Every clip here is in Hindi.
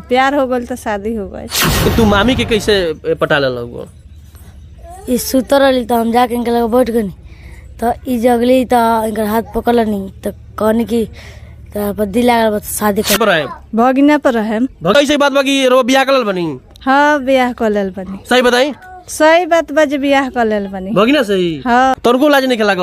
प्यार हो गल तो शादी हो गई। तो तू मामी के कैसे पटा लगो? ई सुतर रही तो हम जाके इनके लगे बैठ गनी तो ई जगली तो इनका हाथ पकड़नी तो कहनी की दिल लागल शादी कर भगिना पर रहे। कैसे बात बाकी रो बियाह कर बनी? हाँ बियाह कर लेल बनी। सही बताई? सही बात बजे बियाह कर लेल बनी। भगिना सही? हाँ। तोरको लाज नहीं खेला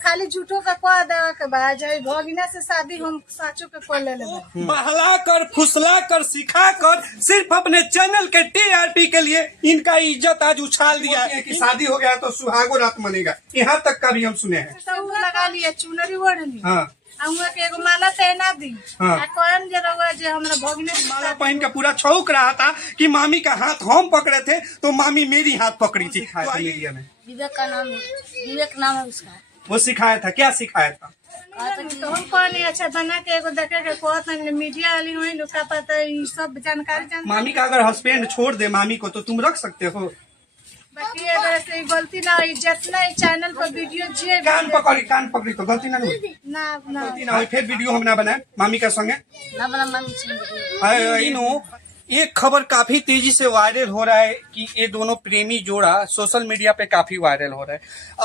खाली झूठो का कह देवे के बाद जब भगिना से शादी हम साचो के कर ले लेबे। बहला कर फुसला कर सिखा कर सिर्फ अपने चैनल के टीआरपी के लिए इनका इज्जत आज उछाल दिया है कि शादी हो गया तो सुहागो रात मनेगा। यहाँ तक का भी हम सुने हैं। सब लगा लिया चुनरी ओढ़नी। हाँ। के एगो माला तैना दी। हाँ। कहन जे रहुआ जे हमरा भगिना माला पहन के पूरा छौक रहा था कि मामी का हाथ हम पकड़े थे तो मामी मेरी हाथ पकड़ी थी। मीडिया में विवेक नाम है उसका। वो सिखाया था, क्या सिखाया था? तो हम कहनी अच्छा बना के एगो देखे के कहत मीडिया वाली हुई लोग का पता है सब जानकारी मामी का अगर हस्बैंड छोड़ दे मामी को तो तुम रख सकते हो? बाकी अगर ऐसे गलती ना हुई जितना चैनल पर वीडियो जे कान पकड़ी तो गलती ना हुई ना गलती ना हुई फिर वीडियो हम ना बनाए मामी का संगे ना बना मामी एक खबर काफी तेजी से वायरल हो रहा है कि ये दोनों प्रेमी जोड़ा सोशल मीडिया पे काफी वायरल हो रहा है।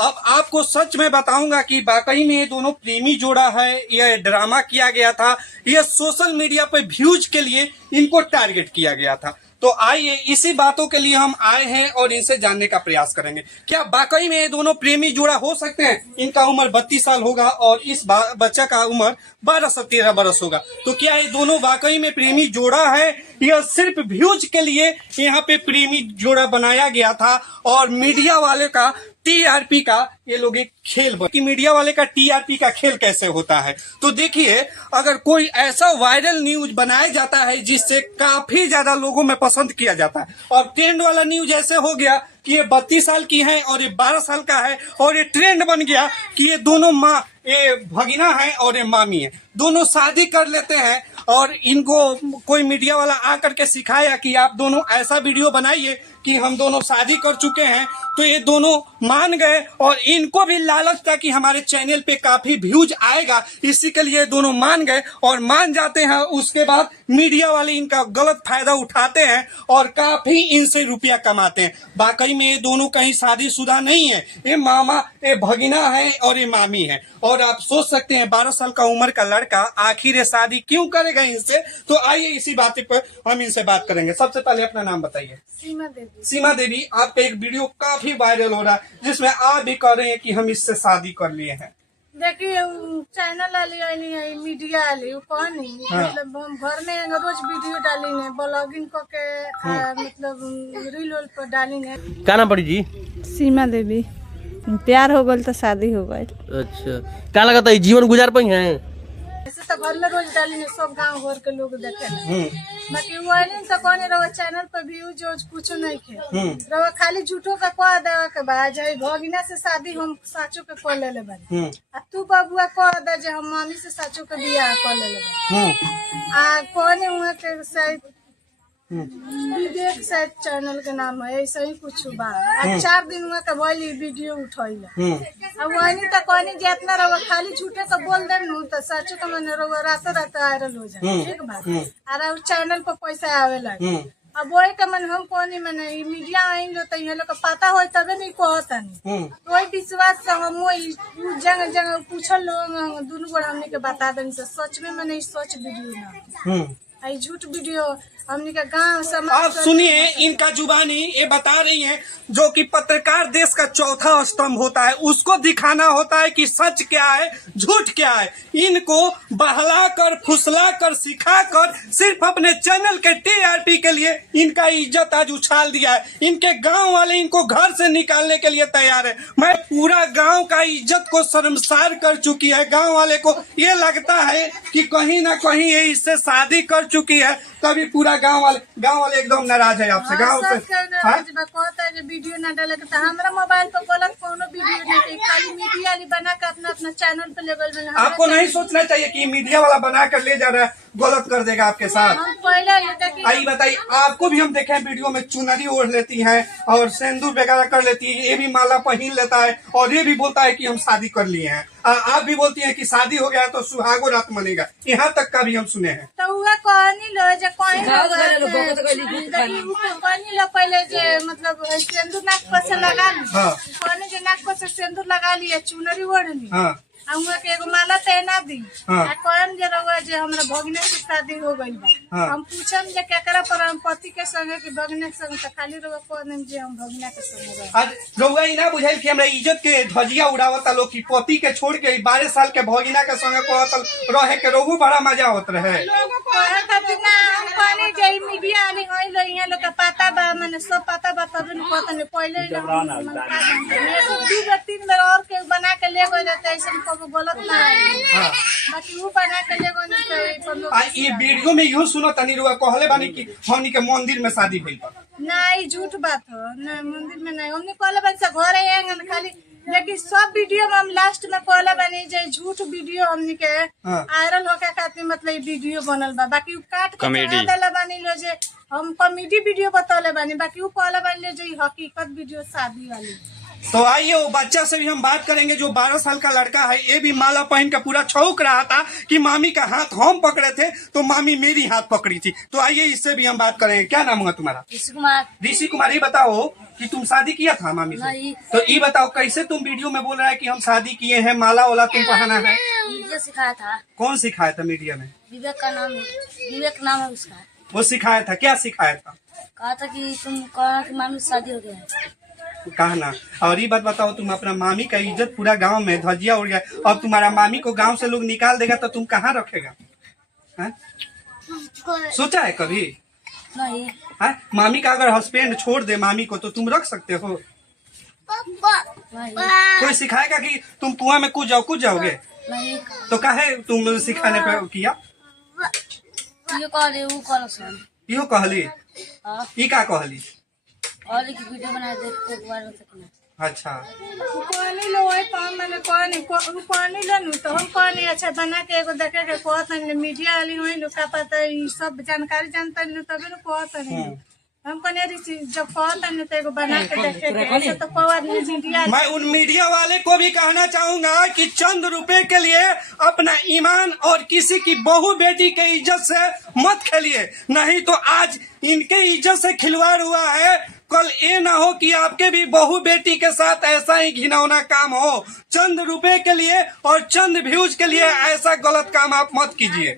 अब आपको सच में बताऊंगा कि वाकई में ये दोनों प्रेमी जोड़ा है, यह ड्रामा किया गया था, यह सोशल मीडिया पे व्यूज के लिए इनको टारगेट किया गया था। तो आइए इसी बातों के लिए हम आए हैं और इनसे जानने का प्रयास करेंगे क्या वाकई में ये दोनों प्रेमी जोड़ा हो सकते हैं। इनका उम्र 32 साल होगा और इस बच्चा का उम्र 12 से 13 बरस होगा। तो क्या ये दोनों वाकई में प्रेमी जोड़ा है या सिर्फ व्यूज के लिए यहाँ पे प्रेमी जोड़ा बनाया गया था और मीडिया वाले का टीआरपी का ये लोग एक खेल कि मीडिया वाले का टीआरपी का खेल कैसे होता है। तो देखिए अगर कोई ऐसा वायरल न्यूज बनाया जाता है जिससे काफी ज्यादा लोगों में पसंद किया जाता है और ट्रेंड वाला न्यूज ऐसे हो गया कि ये 32 साल की है और ये 12 साल का है और ये ट्रेंड बन गया कि ये दोनों माँ ये भगिना है और ये मामी है, दोनों शादी कर लेते हैं और इनको कोई मीडिया वाला आकर के सिखाया कि आप दोनों ऐसा वीडियो बनाइए कि हम दोनों शादी कर चुके हैं। तो ये दोनों मान गए और इनको भी लालच था कि हमारे चैनल पे काफी व्यूज आएगा, इसी के लिए दोनों मान गए और मान जाते हैं। उसके बाद मीडिया वाले इनका गलत फायदा उठाते हैं और काफी इनसे रुपया कमाते हैं। वाकई में ये दोनों कहीं शादीशुदा नहीं है, ये मामा ये भगिना है और ये मामी है। और आप सोच सकते हैं 12 साल का उम्र का लड़का आखिर शादी क्यों करेगा इनसे। तो आइए इसी बात पर हम इनसे बात करेंगे। सबसे पहले अपना नाम बताइए। सीमा देवी, आपका एक वीडियो काफी वायरल हो रहा है जिसमें आप भी कह रहे हैं कि हम इससे शादी कर लिए हैं। देखिए चैनल वाली है मीडिया वाली कौन मतलब हम घर में रोज वीडियो डालेंगे ब्लॉगिंग करके मतलब रील पर डालेंगे। क्या नाम पड़ी जी? सीमा देवी। प्यार हो गल तो शादी हो गई। अच्छा क्या लगता है जीवन गुजार पाई है? ऐसे तो घर में रोज डालेंगे सब गांव घर के लोग देखे बाकी वो नहीं तो कौन रहो चैनल पर व्यूज कुछ नहीं थे रहो खाली झूठो का कह देवे के बाद जब भगिना से शादी हम साचो के कर ले बनी आ तू बबुआ कह दे जे हम मामी से साचो के बियाह कर ले बनी आ कौन हुआ के शायद विवेक शायद चैनल के नाम है ऐसा ही कुछ बा। 4 दिन हुआ के बोली वीडियो उठैला अब वही तो कहनी जितना रहो खाली झूठे का बोल दे तो सचो का मन रहो रात वायरल हो जाए ठीक बात और चैनल पर पैसा आवे लगे। अब वही का मन हम कहनी मैंने मीडिया आई लो तो लोग पता हो तबे नहीं कहतनी वही विश्वास से हम वही जगह जगह पूछल लोग दोनों गोड़ हमने के बता देनी सच में मैंने सच वीडियो ना झूठ वीडियो हमने का गाँव समाज। आप सुनिए इनका जुबानी ये बता रही हैं जो कि पत्रकार देश का चौथा स्तंभ होता है उसको दिखाना होता है कि सच क्या है झूठ क्या है। इनको बहला कर फुसला कर सिखा कर सिर्फ अपने चैनल के टीआरपी के लिए इनका इज्जत आज उछाल दिया है। इनके गांव वाले इनको घर से निकालने के लिए तैयार है। मैं पूरा गांव का इज्जत को शर्मसार कर चुकी है। गांव वाले को ये लगता है कि कहीं ना कहीं ये इससे शादी कर चुकी है तभी पूरा गांव वाले एकदम नाराज है आपसे। गांव से वीडियो ना डाले तो हमारा मोबाइल पर गलत कोनो वीडियो नहीं खाली मीडिया वाली बना के अपना चैनल पे ले। आपको नहीं सोचना चाहिए कि मीडिया वाला बना कर ले जा रहा है गलत कर देगा आपके साथ। आइए बताइए आपको भी हम देखे वीडियो में चुनरी ओढ़ लेती है और सिंदूर वगैरह कर लेती है, ये भी माला पहन लेता है और ये भी बोलता है कि हम शादी कर लिए हैं। आप भी बोलती हैं कि शादी हो गया तो सुहागो रात मनेगा, यहाँ तक का भी हम सुने हैं। तो उहे कहनी लो जे कहनी लो पहले जे मतलब सिंदूर नाक पर से लगा ली, हाँ। कहनी जे नाक पर से सिंदूर लगा लिया, चुनरी ओढ़ ली, हाँ उहाँ के एगो माला पहना दी, हाँ। आ कहम जे रउआ जे हमरा भगिना से शादी हो गइल बा, हाँ। हम पूछम जे केकरा पर, हम पति के संगे कि भगिना के संगे, तो खाली रउआ कहम जे हम भगिना के संगे रह। आज रउआ ई ना बुझाइल कि हमरा इज्जत के धजिया उड़ावता लोग की पति के छोड़ के 12 साल के भगिना के संगे कहत रहे के रोहू बड़ा मजा होत रहे। कहे खातिर ना हम कहनी जे ई मीडिया वाली होई लो, यहाँ लोग के पता बा, माने सब पता बा, तबे न कहतनी पहले ही लोग 2-3 बार और के बना के ले गए रहते, ऐसा को गलत ना है। हाँ। बाकी वो बना के ले गए नहीं आ ये वीडियो में यूं सुनो तनी रुआ कहले बानी कि हमनी के मंदिर में शादी भइल बा। ना, ई झूठ बात हो ना, मंदिर में नहीं, हमने कहले बानी से घरे आएंगे खाली, लेकिन सब वीडियो में हम लास्ट में कहले बानी जे झूठ वीडियो हमनी के हाँ। वायरल होके खातिर मतलब ई वीडियो बनल बा, बाकी उ काट के कॉमेडी। चढ़ा देले बानी लो जे हम कॉमेडी वीडियो बतौले बानी, बाकी उ कहले बानी जे ई हकीकत वीडियो शादी वाली। तो आइए वो बच्चा से भी हम बात करेंगे जो 12 साल का लड़का है, ये भी माला पहन के पूरा छौक रहा था कि मामी का हाथ हम पकड़े थे तो मामी मेरी हाथ पकड़ी थी। तो आइए इससे भी हम बात करेंगे। क्या नाम हुआ तुम्हारा? ऋषि कुमार। ऋषि कुमार। ये बताओ कि तुम शादी किया था मामी से? नहीं। तो ये बताओ कैसे तुम वीडियो में बोल रहा है कि हम शादी किए हैं, माला वाला तुम पहना है? मुझे सिखाया था, कौन सिखाया था मीडिया में? विवेक का नाम है, विवेक नाम है उसका। वो सिखाया था, क्या सिखाया था? कहा था कि तुम कहा कि मामी से शादी हो गया है। कहा ना। और ये बात बताओ, तुम अपना मामी का इज्जत पूरा गांव में धजिया उड़ गया, अब तुम्हारा मामी को गांव से लोग निकाल देगा तो तुम कहाँ रखेगा? हैं? सोचा है कभी? नहीं। हैं? मामी का अगर हस्बैंड छोड़ दे मामी को तो तुम रख सकते हो? नहीं। कोई सिखाएगा कि तुम कुआं में कूद जाओगे? नहीं। तो काहे तुम सिखाने पे किया? ये कह रहे वो कह रहे इहो कहली? हाँ। ई का कहली? और की वीडियो बना देख के वायरल करना। अच्छा। कहनी लो वही काम मैंने कहनी लो नु, तो हम कहनी अच्छा बना के एगो देखे के कहतन मीडिया वाली होई नु, का पता ई सब जानकारी जानता नु तबे नु कहतन। हम कहने जब कहतन तो एगो बना के देखे के, ऐसे तो कहवा मीडिया। मैं उन मीडिया वाले को भी कहना चाहूंगा कि चंद रुपए के लिए अपना ईमान और किसी की बहू बेटी के इज्जत से मत खेलिए, नहीं तो आज इनके इज्जत से खिलवाड़ हुआ है, कल ये ना हो कि आपके भी बहू बेटी के साथ ऐसा ही घिनौना काम हो। चंद रुपए के लिए और चंद व्यूज के लिए ऐसा गलत काम आप मत कीजिए।